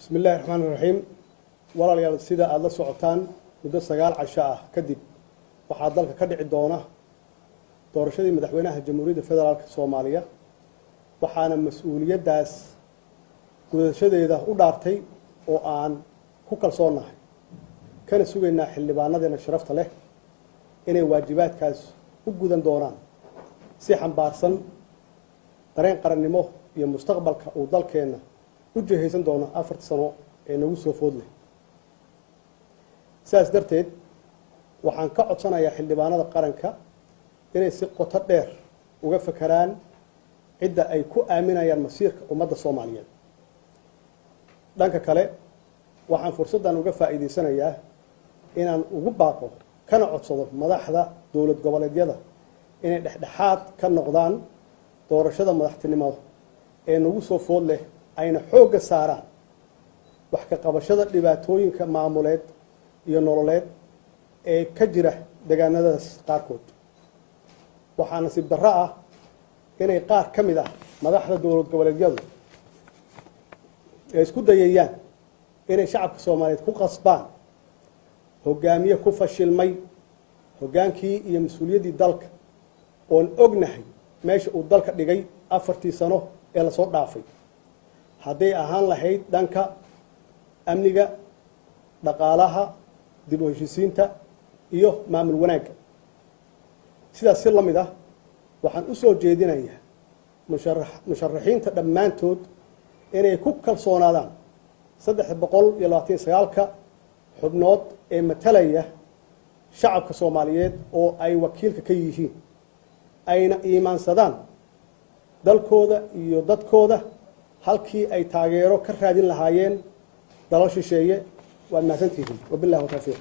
بسم الله الرحمن الرحيم walaalayaal sida aad la socotaan muddo 9 casho ah kadib waxaa dalka ka dhici doona doorashadii madaxweynaha jamhuuriyadda federaalka Soomaaliya waxaana mas'uuliyadaas gudashadeeda u dhaartay oo aan ku kalsoonahay kana sugaynaa xildhibaanadeena sharafta leh inay waajibaadkaas u gudan doonaan si xambaarsan dareen qarannimo iyo mustaqbalka uu dalkeena u jihaysan doona 4 sano ee nagu soo foodleh sidaas darteed waxaan ka codsanayaa xildhibaanada qaranka inay si qoto dheer uga fakaraan cidda ay ku aaminayaan masiirka ummadda Soomaaliyeed dhanka kale waxaan fursadan uga faa'iideysanayaa inaan ugu baaqo kana codsado madaxda dawlad goboleedyada inay dhexdhexaad ka noqdaan doorashada madaxtinimada ee nagu soo foodleh ayna xoogga saaraan wax ka qabashada dhibaatooyinka maamuleed iyo nololeed ee ka jira deegaanadaas qaarkood waxaa nasiib darro ah inay qaar ka mid ah madaxda dawlad goboleedyadu ay isku dayayaan inay shacabka Soomaaliyeed ku qasbaan hogaamiye ku fashilmay hogaankii iyo mas'uuliyaddii dalka oon ognahay meesha uu dalka dhigay 4 sano ee la soo dhaafay hadday ahaan lahayd dhanka amniga dhaqaalaha dib u heshiisiinta iyo maamul wanaagga sidaas si la mid ah waxaan u soo jeedinayaa musharaxiinta dhammaantood inay ku kalsoonaadaan 329 xubnood ee matalaya shacabka Soomaaliyeed oo ay wakiilka ka yihiin ayna iimaansadaan dalkooda iyo dadkooda halkii ay taageero ka raadin lahaayeen dalal shisheeye waa mahadsantihiin wabillahi tawfiiq